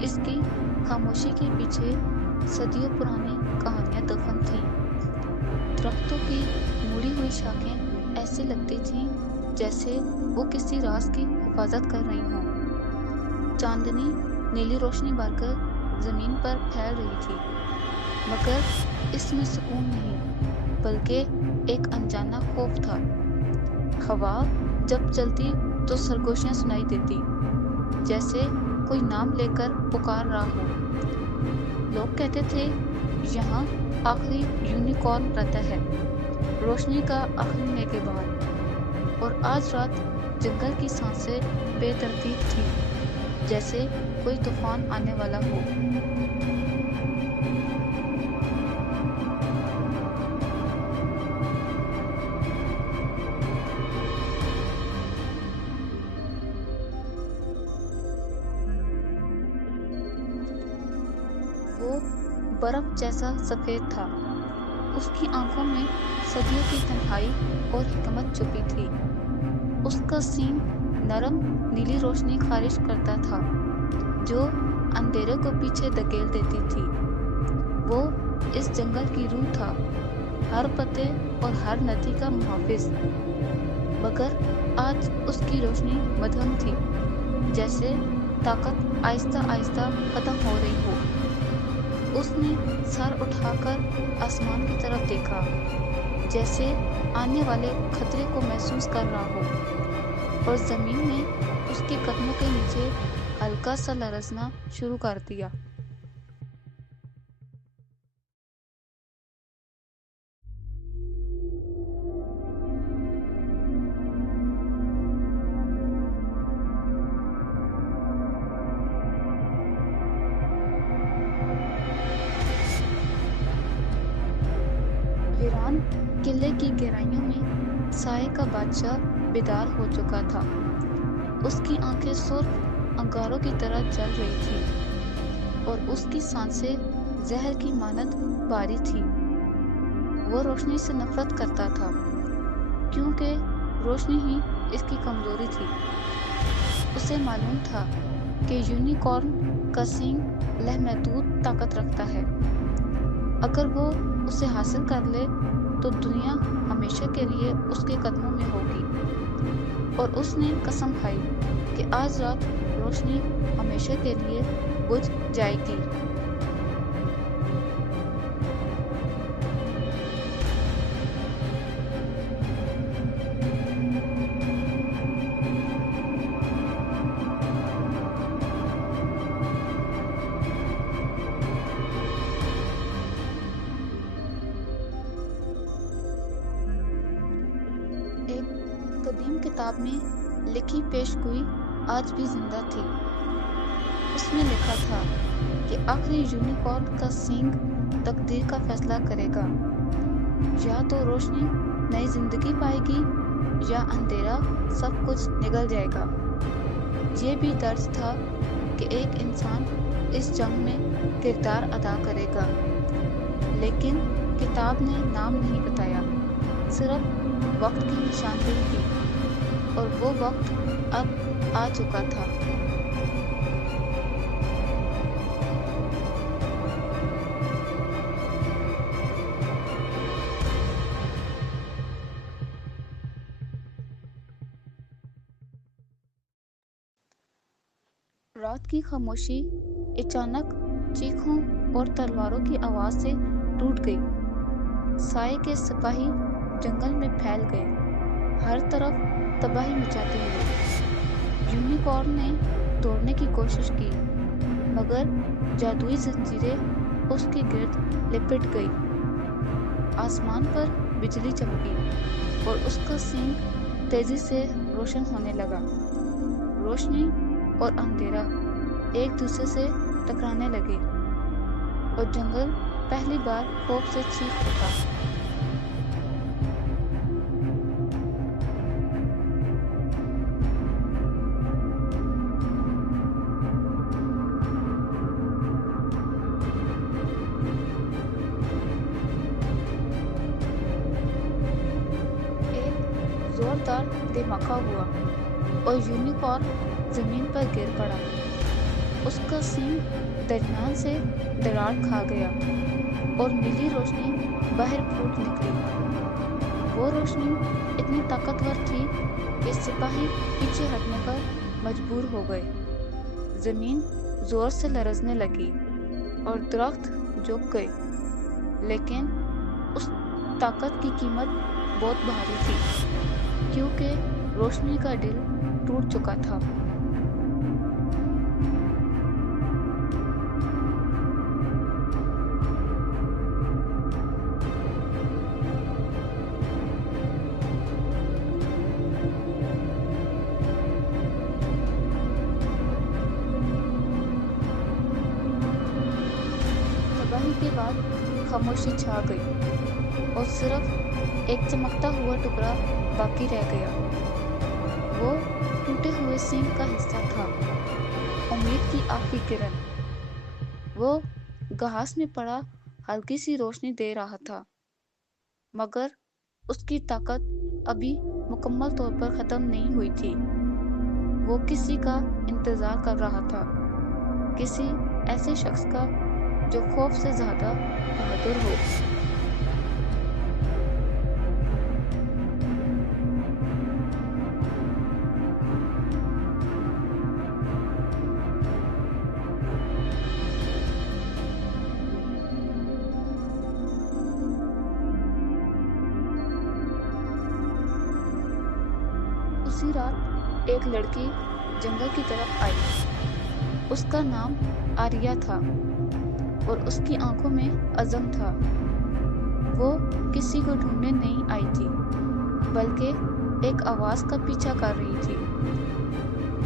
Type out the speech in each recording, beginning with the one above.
اس کی خاموشی کے پیچھے صدیوں پرانی کہانیاں دفن تھیں۔ درختوں کی مڑی ہوئی شاخیں ایسے لگتی تھیں جیسے وہ کسی راز کی حفاظت کر رہی ہوں۔ چاندنی نیلی روشنی بھر کر زمین پر پھیل رہی تھی، مگر اس میں سکون نہیں بلکہ ایک انجانا خوف تھا۔ ہوا جب چلتی تو سرگوشیاں سنائی دیتی، جیسے کوئی نام لے کر پکار رہا ہو۔ لوگ کہتے تھے یہاں آخری یونیکارن رہتا ہے، روشنی کا آخری نگہبان۔ اور آج رات جنگل کی سانسیں بے ترتیب تھیں، جیسے کوئی طوفان آنے والا ہو۔ وہ برف جیسا سفید تھا، اس کی آنکھوں میں صدیوں کی تنہائی اور حکمت چھپی تھی۔ اس کا سینگ نرم نیلی روشنی خارج کرتا تھا جو اندھیرے کو پیچھے دھکیل دیتی تھی۔ وہ اس جنگل کی روح تھا، ہر پتے اور ہر ندی کا محافظ۔ مگر آج اس کی روشنی مدھم تھی، جیسے طاقت آہستہ آہستہ ختم ہو رہی ہو۔ اس نے سر اٹھا کر آسمان کی طرف دیکھا، جیسے آنے والے خطرے کو محسوس کر رہا ہو، اور زمین نے اس کے قدموں کے نیچے ہلکا سا لرزنا شروع کر دیا۔ ویران قلعے کی گہرائیوں میں سائے کا بادشاہ بیدار ہو چکا تھا۔ اس کی آنکھیں سرخ انگاروں کی طرح جل رہی تھیں اور اس کی سانسیں زہر کی مانند بھاری تھیں۔ وہ روشنی سے نفرت کرتا تھا کیونکہ روشنی ہی اس کی کمزوری تھی۔ اسے معلوم تھا کہ یونیکارن کا سینگ لامحدود طاقت رکھتا ہے۔ اگر وہ اسے حاصل کر لے تو دنیا ہمیشہ کے لیے اس کے قدموں میں ہوگی، اور اس نے قسم کھائی کہ آج رات روشنی ہمیشہ کے لیے بجھ جائے گی۔ قدیم کتاب میں لکھی پیش گوئی آج بھی زندہ تھی۔ اس میں لکھا تھا کہ آخری یونیکارن کا سینگ تقدیر کا فیصلہ کرے گا، یا تو روشنی نئی زندگی پائے گی یا اندھیرا سب کچھ نگل جائے گا۔ یہ بھی درج تھا کہ ایک انسان اس جنگ میں کردار ادا کرے گا، لیکن کتاب نے نام نہیں بتایا، صرف وقت کی نشاندہی کی، اور وہ وقت اب آ چکا تھا۔ رات کی خاموشی اچانک چیخوں اور تلواروں کی آواز سے ٹوٹ گئی۔ سائے کے سپاہی جنگل میں پھیل گئے، ہر طرف تباہی مچاتے ہوئے۔ یونیکارن نے توڑنے کی کوشش کی، مگر جادوئی زنجیریں اس کے گرد لپٹ گئی۔ آسمان پر بجلی چمکی اور اس کا سینگ تیزی سے روشن ہونے لگا۔ روشنی اور اندھیرا ایک دوسرے سے ٹکرانے لگے اور جنگل پہلی بار خوف سے چیخ اٹھا۔ زوردار دھماکہ ہوا اور یونیکارن زمین پر گر پڑا۔ اس کا سینگ درمیان سے دراڑ کھا گیا اور نیلی روشنی باہر پھوٹ نکلی۔ وہ روشنی اتنی طاقتور تھی کہ سپاہی پیچھے ہٹنے پر مجبور ہو گئے۔ زمین زور سے لرزنے لگی اور درخت جھک گئے، لیکن اس طاقت کی قیمت بہت بھاری تھی، کیونکہ روشنی کا دل ٹوٹ چکا تھا۔ تباہی کے بعد خاموشی چھا گئی اور صرف ایک چمکتا ہوا ٹکڑا باقی رہ گیا۔ وہ ٹوٹے ہوئے سینگ کا حصہ تھا، امید کی آخری کرن۔ وہ گھاس میں پڑا ہلکی سی روشنی دے رہا تھا، مگر اس کی طاقت ابھی مکمل طور پر ختم نہیں ہوئی تھی۔ وہ کسی کا انتظار کر رہا تھا، کسی ایسے شخص کا جو خوف سے زیادہ بہادر ہو۔ اسی رات ایک لڑکی جنگل کی طرف آئی۔ اس کا نام آریہ تھا اور اس کی آنکھوں میں عزم تھا۔ وہ کسی کو ڈھونڈنے نہیں آئی تھی، بلکہ ایک آواز کا پیچھا کر رہی تھی۔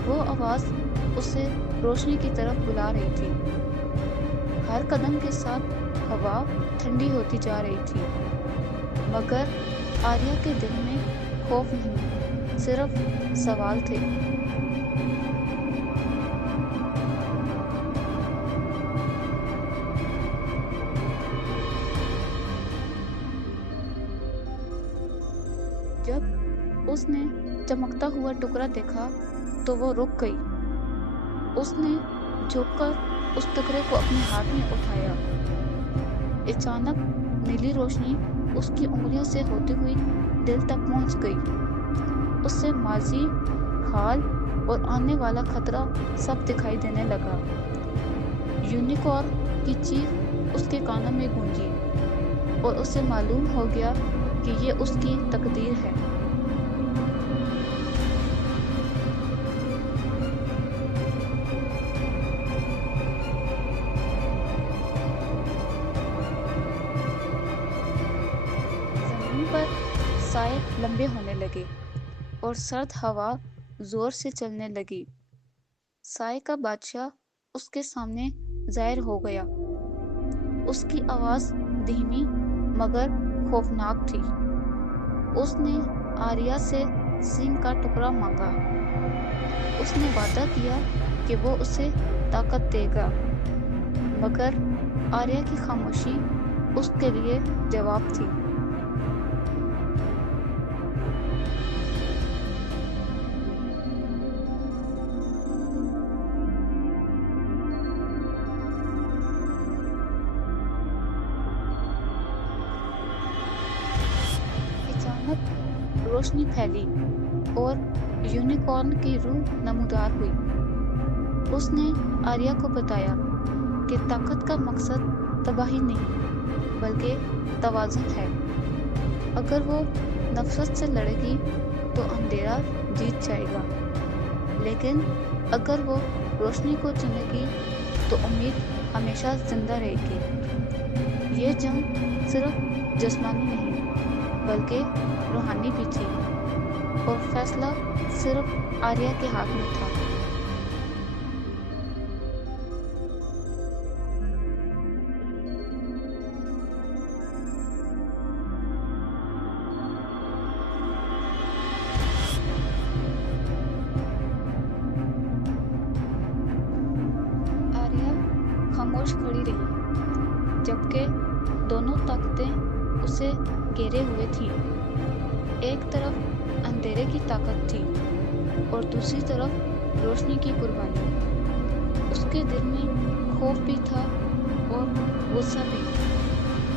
وہ آواز اسے روشنی کی طرف بلا رہی تھی۔ ہر قدم کے ساتھ ہوا ٹھنڈی ہوتی جا رہی تھی، مگر آریہ کے دل میں خوف نہیں، صرف سوال تھے۔ جب اس نے چمکتا ہوا ٹکڑا دیکھا تو وہ رک گئی۔ اس نے جھک کر اس ٹکڑے کو اپنے ہاتھ میں اٹھایا۔ اچانک نیلی روشنی اس کی انگلیوں سے ہوتی ہوئی دل تک پہنچ گئی۔ اسے ماضی، حال اور آنے والا خطرہ سب دکھائی دینے لگا۔ یونیکارن کی چیخ اس کے کانوں میں گونجی اور اسے معلوم ہو گیا کہ یہ اس کی تقدیر ہے۔ زمین پر سائے لمبے ہونے لگے اور سرد ہوا زور سے چلنے لگی۔ سائے کا بادشاہ اس کے سامنے ظاہر ہو گیا۔ اس کی آواز دھیمی مگر خوفناک تھی۔ اس نے آریہ سے سینگ کا ٹکڑا مانگا۔ اس نے وعدہ کیا کہ وہ اسے طاقت دے گا، مگر آریہ کی خاموشی اس کے لیے جواب تھی۔ روشنی پھیلی اور یونیکارن کی روح نمودار ہوئی۔ اس نے آریہ کو بتایا کہ طاقت کا مقصد تباہی نہیں بلکہ توازن ہے۔ اگر وہ نفرت سے لڑے گی تو اندھیرا جیت جائے گا، لیکن اگر وہ روشنی کو چنے گی تو امید ہمیشہ زندہ رہے گی۔ یہ جنگ صرف جسمانی نہیں بلکہ روحانی بھی تھی، اور فیصلہ صرف آریہ کے ہاتھ میں تھا۔ آریہ خاموش کھڑی رہی، جبکہ دونوں طاقتیں اسے گھیرے ہوئے تھیں۔ ایک طرف اندھیرے کی طاقت تھی اور دوسری طرف روشنی کی قربانی۔ اس کے دل میں خوف بھی تھا اور غصہ بھی،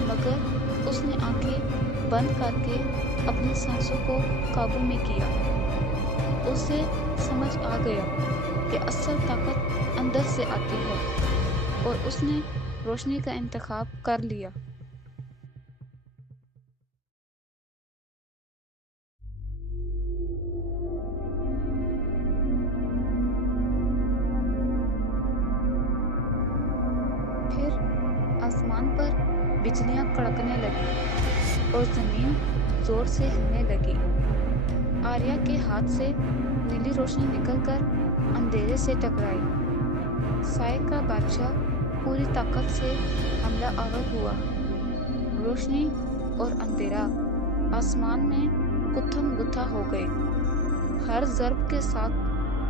مگر اس نے آنکھیں بند کر کے اپنی سانسوں کو قابو میں کیا۔ اسے سمجھ آ گیا کہ اصل طاقت اندر سے آتی ہے، اور اس نے روشنی کا انتخاب کر لیا۔ پھر آسمان پر بجلیاں کڑکنے لگی اور زمین زور سے ہلنے لگی۔ آریہ کے ہاتھ سے نیلی روشنی نکل کر اندھیرے سے ٹکرائی۔ سائے کا بادشاہ پوری طاقت سے حملہ آور ہوا۔ روشنی اور اندھیرا آسمان میں گتھم گتھا ہو گئے۔ ہر ضرب کے ساتھ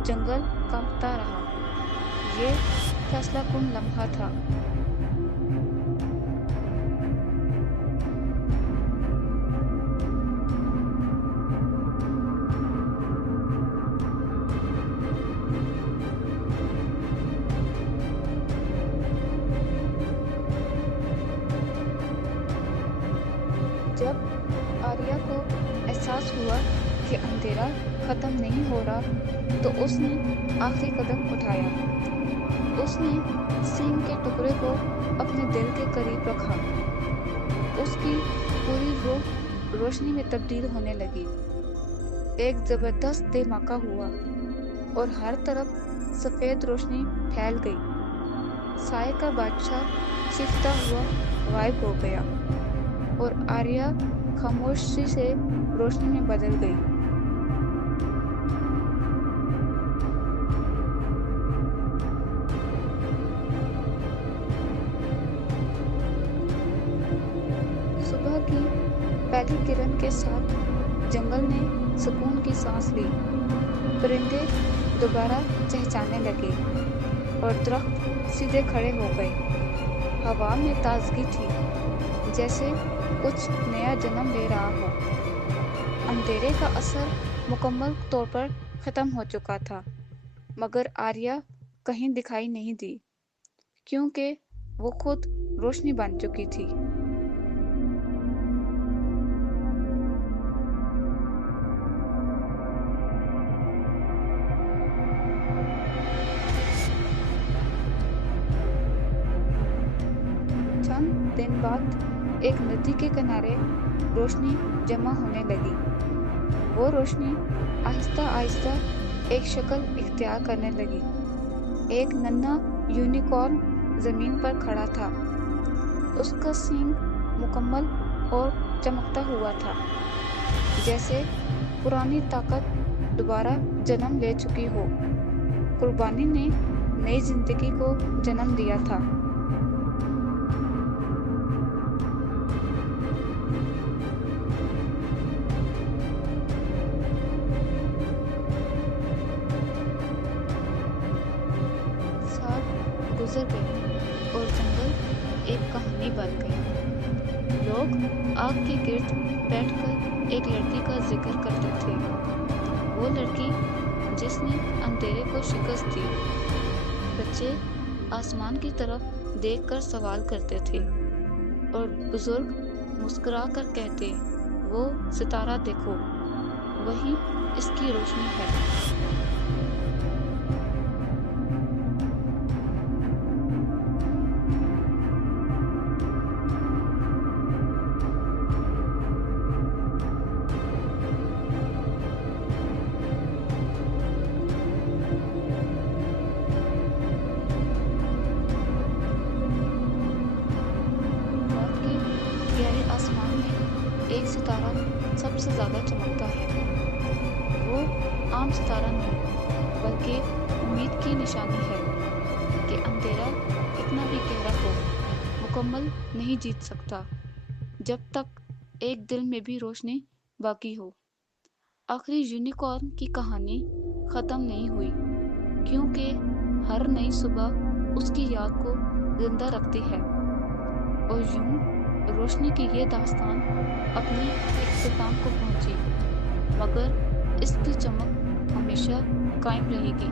جنگل کانپتا رہا۔ یہ فیصلہ کن لمحہ تھا۔ جب آریہ کو احساس ہوا کہ اندھیرا ختم نہیں ہو رہا تو اس نے آخری قدم اٹھایا۔ اس نے سینگ کے ٹکڑے کو اپنے دل کے قریب رکھا۔ اس کی پوری روح روشنی میں تبدیل ہونے لگی۔ ایک زبردست دھماکہ ہوا اور ہر طرف سفید روشنی پھیل گئی۔ سائے کا بادشاہ چیختا ہوا غائب ہو گیا اور آریہ خاموشی سے روشنی میں بدل گئی۔ صبح کی پہلی کرن کے ساتھ جنگل نے سکون کی سانس لی۔ پرندے دوبارہ چہچانے لگے اور درخت سیدھے کھڑے ہو گئے۔ ہوا میں تازگی تھی، جیسے کچھ نیا جنم لے رہا ہو۔ اندھیرے کا اثر مکمل طور پر ختم ہو چکا تھا، مگر آریہ کہیں دکھائی نہیں دی، کیونکہ وہ خود روشنی بن چکی تھی۔ چند دن بعد ایک ندی کے کنارے روشنی جمع ہونے لگی۔ وہ روشنی آہستہ آہستہ ایک شکل اختیار کرنے لگی۔ ایک ننھا یونیکارن زمین پر کھڑا تھا۔ اس کا سینگ مکمل اور چمکتا ہوا تھا، جیسے پرانی طاقت دوبارہ جنم لے چکی ہو۔ قربانی نے نئی زندگی کو جنم دیا تھا۔ گزر گئے اور جنگل ایک کہانی بن گئی۔ لوگ آگ کے گرد بیٹھ کر ایک لڑکی کا ذکر کرتے تھے، وہ لڑکی جس نے اندھیرے کو شکست دی۔ بچے آسمان کی طرف دیکھ کر سوال کرتے تھے اور بزرگ مسکرا کر کہتے، وہ ستارہ دیکھو، وہی اس کی روشنی ہے۔ آسمان میں ایک ستارہ سب سے زیادہ چمکتا ہے۔ وہ عام ستارہ نہیں، بلکہ امید کی نشانی ہے کہ اندھیرا کتنا بھی گہرا ہو، مکمل نہیں جیت سکتا جب تک ایک دل میں بھی روشنی باقی ہو۔ آخری یونیکارن کی کہانی ختم نہیں ہوئی، کیونکہ ہر نئی صبح اس کی یاد کو زندہ رکھتی ہے، اور یوں روشنی کی یہ داستان اپنے اختتام کو پہنچی، مگر اس کی چمک ہمیشہ قائم رہے گی۔